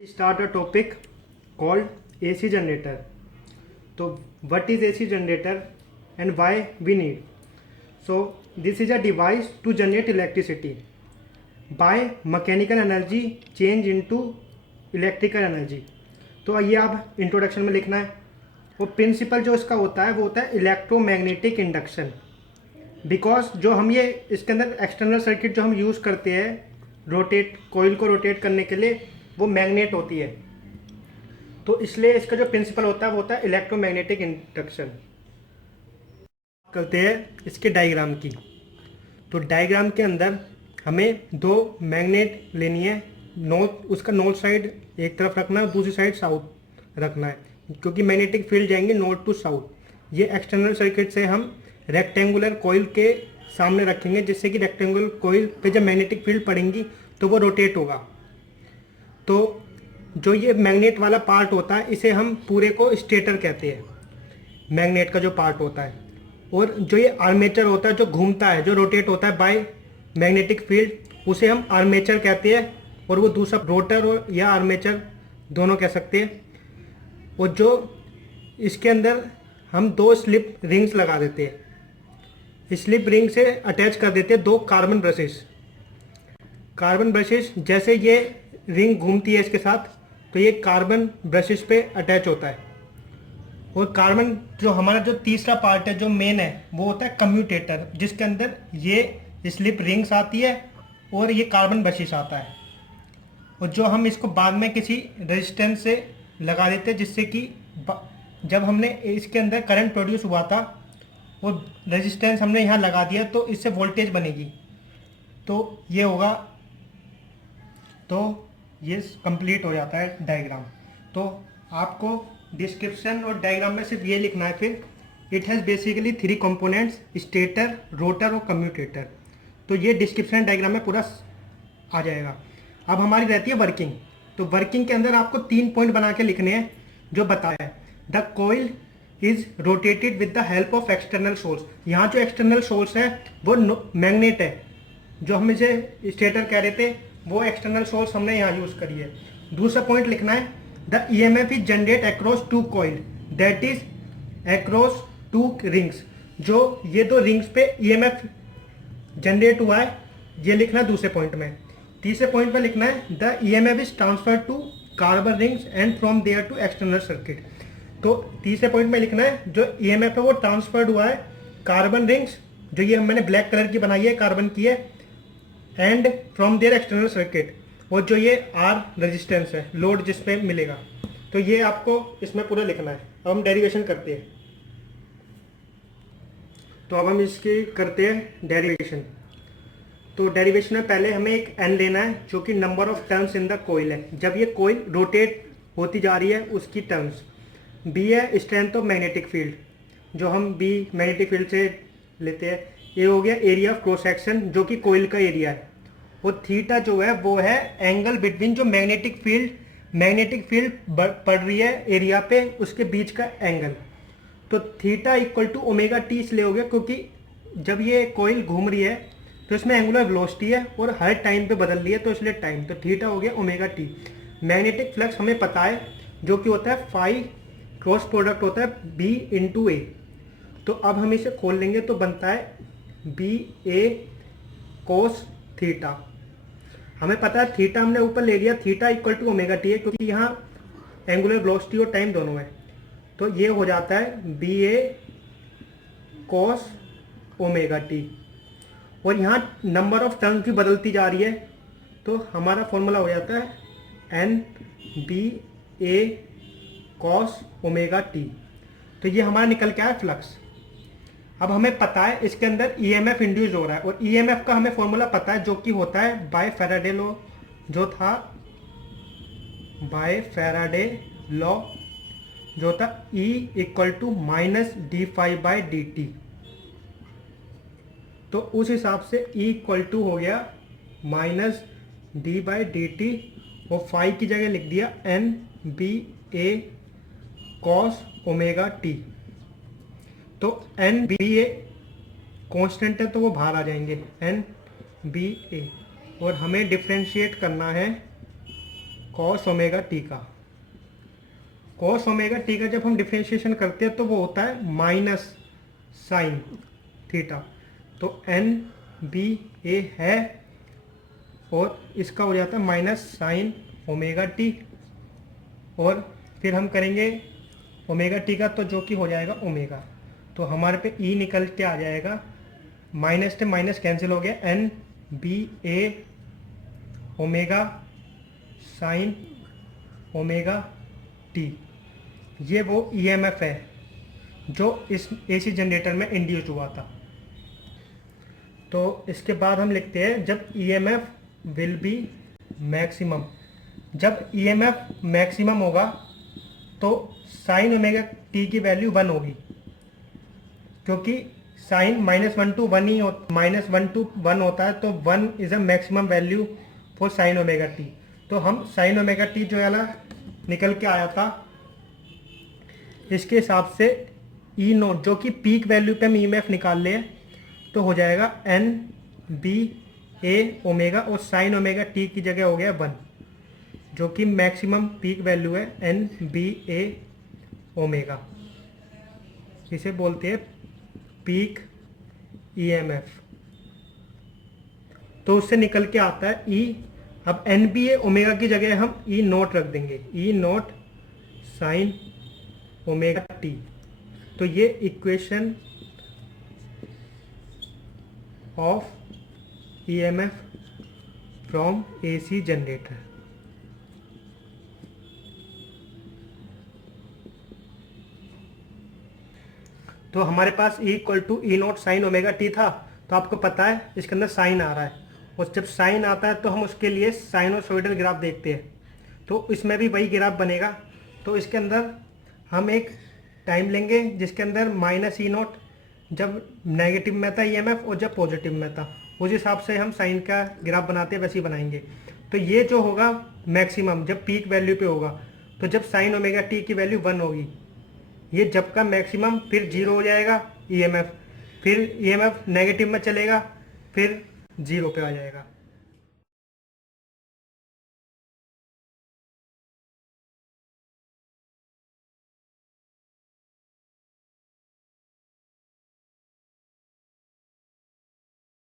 Start a topic called AC generator. So what is AC generator and why we need? So this is a device to generate electricity by mechanical energy change into electrical energy. तो ये आप introduction में लिखना है। वो principal जो इसका होता है वो होता है इलेक्ट्रोमैग्नेटिक इंडक्शन। बिकॉज जो हम ये इसके अंदर एक्सटर्नल सर्किट जो हम यूज़ करते हैं रोटेट कॉइल को रोटेट करने के लिए वो मैग्नेट होती है, तो इसलिए इसका जो प्रिंसिपल होता है वो होता है इलेक्ट्रोमैग्नेटिक इंडक्शन। करते हैं इसके डायग्राम की। तो डायग्राम के अंदर हमें दो मैग्नेट लेनी है। नॉर्थ उसका नॉर्थ साइड एक तरफ रखना है और दूसरी साइड साउथ रखना है, क्योंकि मैग्नेटिक फील्ड जाएंगे नॉर्थ टू साउथ। ये एक्सटर्नल सर्किट से हम रेक्टेंगुलर कॉइल के सामने रखेंगे, जिससे कि रेक्टेंगुलर कॉइल पे जब मैग्नेटिक फील्ड पड़ेंगी तो वो रोटेट होगा। तो जो ये मैग्नेट वाला पार्ट होता है इसे हम पूरे को स्टेटर कहते हैं, मैग्नेट का जो पार्ट होता है। और जो ये आर्मेचर होता है जो घूमता है, जो रोटेट होता है बाय मैग्नेटिक फील्ड, उसे हम आर्मेचर कहते हैं। और वो दूसरा रोटर और या आर्मेचर दोनों कह सकते हैं। और जो इसके अंदर हम दो स्लिप रिंग्स लगा देते हैं, स्लिप रिंग से अटैच कर देते हैं दो कार्बन ब्रशेस। कार्बन ब्रशेस जैसे ये रिंग घूमती है इसके साथ, तो ये कार्बन ब्रशेस पे अटैच होता है। और कार्बन जो हमारा जो तीसरा पार्ट है जो मेन है वो होता है कम्यूटेटर, जिसके अंदर ये स्लिप रिंग्स आती है और ये कार्बन ब्रशेस आता है। और जो हम इसको बाद में किसी रेजिस्टेंस से लगा देते हैं, जिससे कि जब हमने इसके अंदर करंट प्रोड्यूस हुआ था वो रेजिस्टेंस हमने यहाँ लगा दिया तो इससे वोल्टेज बनेगी। तो ये होगा, तो ये कंप्लीट हो जाता है डायग्राम। तो आपको डिस्क्रिप्शन और डायग्राम में सिर्फ ये लिखना है। फिर it has basically three components, stator, rotor और कम्यूटेटर। तो ये डिस्क्रिप्शन डायग्राम में पूरा आ जाएगा। अब हमारी रहती है वर्किंग। तो वर्किंग के अंदर आपको 3 पॉइंट बना के लिखने हैं जो बताया है। The coil is rotated with the help of external source. यहाँ जो एक्सटर्नल सोर्स है वो मैग्नेट है, जो हम इसे स्टेटर कह रहे थे वो एक्सटर्नल सोर्स हमने यहाँ यूज करी है। दूसरा पॉइंट लिखना है, the EMF is generate across to coil that is across to rings. जो ये दो रिंग्स पे ईएमएफ जनरेट हुआ है ये लिखना है दूसरे पॉइंट में। तीसरे पॉइंट पे लिखना है the EMF is transfer to carbon rings and from there to external circuit. तो तीसरे पॉइंट में लिखना है जो ईएमएफ है वो ट्रांसफर्ड हुआ है कार्बन रिंग्स, जो ये मैंने ब्लैक कलर की बनाई है कार्बन की है, and from their external circuit. और जो ये आर रेजिस्टेंस है लोड जिस पे मिलेगा, तो ये आपको इसमें पूरा लिखना है। अब हम डेरिवेशन करते हैं। तो अब हम इसकी करते हैं डेरिवेशन। तो डेरिवेशन में पहले हमें एक एन लेना है जो कि number of turns in the coil है, जब ये कोइल रोटेट होती जा रही है उसकी टर्न्स। बी है स्ट्रेंथ ऑफ मैग्नेटिक फील्ड, जो हम बी मैग्नेटिक फील्ड से लेते हैं। ये हो गया एरिया ऑफ क्रॉस सेक्शन जो कि कोइल का एरिया है। और थीटा जो है वो है एंगल बिटवीन जो मैग्नेटिक फील्ड पड़ रही है एरिया पे उसके बीच का एंगल। तो theta equal to omega T इसलिए हो गया क्योंकि जब ये कोइल घूम रही है तो इसमें एंगुलर वेलोसिटी है और हर टाइम पे बदल रही है, तो इसलिए टाइम। तो थीटा हो गया ओमेगा टी। मैग्नेटिक फ्लक्स हमें पता है जो कि होता है फाई क्रॉस प्रोडक्ट होता है बी इंटू ए। तो अब हम इसे खोल लेंगे तो बनता है बी ए कोस थीटा। हमें पता है थीटा हमने ऊपर ले लिया, theta equal to omega T है क्योंकि यहाँ एंगुलर वेलोसिटी और टाइम दोनों है। तो ये हो जाता है बी ए कोस ओमेगा टी। और यहाँ नंबर ऑफ टर्न्स भी बदलती जा रही है, तो हमारा फॉर्मूला हो जाता है N B A cos omega T. तो ये हमारा निकल के आया फ्लक्स। अब हमें पता है इसके अंदर ईएमएफ इंड्यूस हो रहा है, और ईएमएफ का हमें फॉर्मूला पता है जो कि होता है बाय फैराडे लॉ, जो था बाय फैराडे लॉ जो था E equal to minus D phi by D T. तो उस हिसाब से E इक्वल टू हो गया minus D by D T, और फाइव की जगह लिख दिया N B A cos omega T. तो एन बी ए कॉन्स्टेंट है तो वो बाहर आ जाएंगे एन बी ए, और हमें डिफ्रेंशिएट करना है कॉस ओमेगा टी का। कॉस ओमेगा टी का जब हम डिफ्रेंशिएशन करते हैं तो वो होता है माइनस साइन थीटा। तो एन बी ए है और इसका हो जाता है माइनस साइन ओमेगा टी, और फिर हम करेंगे ओमेगा टी का तो जो कि हो जाएगा ओमेगा। तो हमारे पे ई निकल के आ जाएगा, माइनस से माइनस कैंसिल हो गया, एन बी ए ओमेगा साइन ओमेगा टी। ये वो ईएमएफ है जो इस एसी जनरेटर में इंड्यूस हुआ था। तो इसके बाद हम लिखते हैं जब ईएमएफ विल बी मैक्सिमम। जब ईएमएफ मैक्सिमम होगा तो साइन ओमेगा टी की वैल्यू 1 होगी, क्योंकि साइन -1 to 1 ही -1 to 1 होता है, तो 1 is a maximum value for sign omega T. तो हम साइन ओमेगा टी जो है ना निकल के आया था, इसके हिसाब से ई नोट जो कि पीक वैल्यू पे हम ईएमएफ निकाल ले तो हो जाएगा एन बी ए ओमेगा, और साइन ओमेगा टी की जगह हो गया 1, जो कि मैक्सिमम पीक वैल्यू है एन बी ए ओमेगा। इसे बोलते हैं पीक ईएमएफ। तो उससे निकल के आता है ई। अब एन बी ए ओमेगा की जगह हम ई नोट रख देंगे, E naught sine omega T. तो ये equation of EMF from AC generator. तो हमारे पास E equal to E naught sine omega T था। तो आपको पता है इसके अंदर साइन आ रहा है, और जब साइन आता है तो हम उसके लिए साइनोसॉइडल ग्राफ देखते हैं। तो इसमें भी वही ग्राफ बनेगा। तो इसके अंदर हम एक टाइम लेंगे जिसके अंदर माइनस ई नोट जब नेगेटिव में था ईएमएफ और जब पॉजिटिव में था, उस हिसाब से हम साइन का ग्राफ बनाते हैं, वैसे ही बनाएंगे। तो ये जो होगा मैक्सिमम जब पीक वैल्यू पे होगा, तो जब साइन ओमेगा टी की वैल्यू 1 होगी, ये जब का मैक्सिमम, फिर 0 हो जाएगा ईएमएफ, फिर ईएमएफ नेगेटिव में चलेगा, फिर 0 पे आ जाएगा।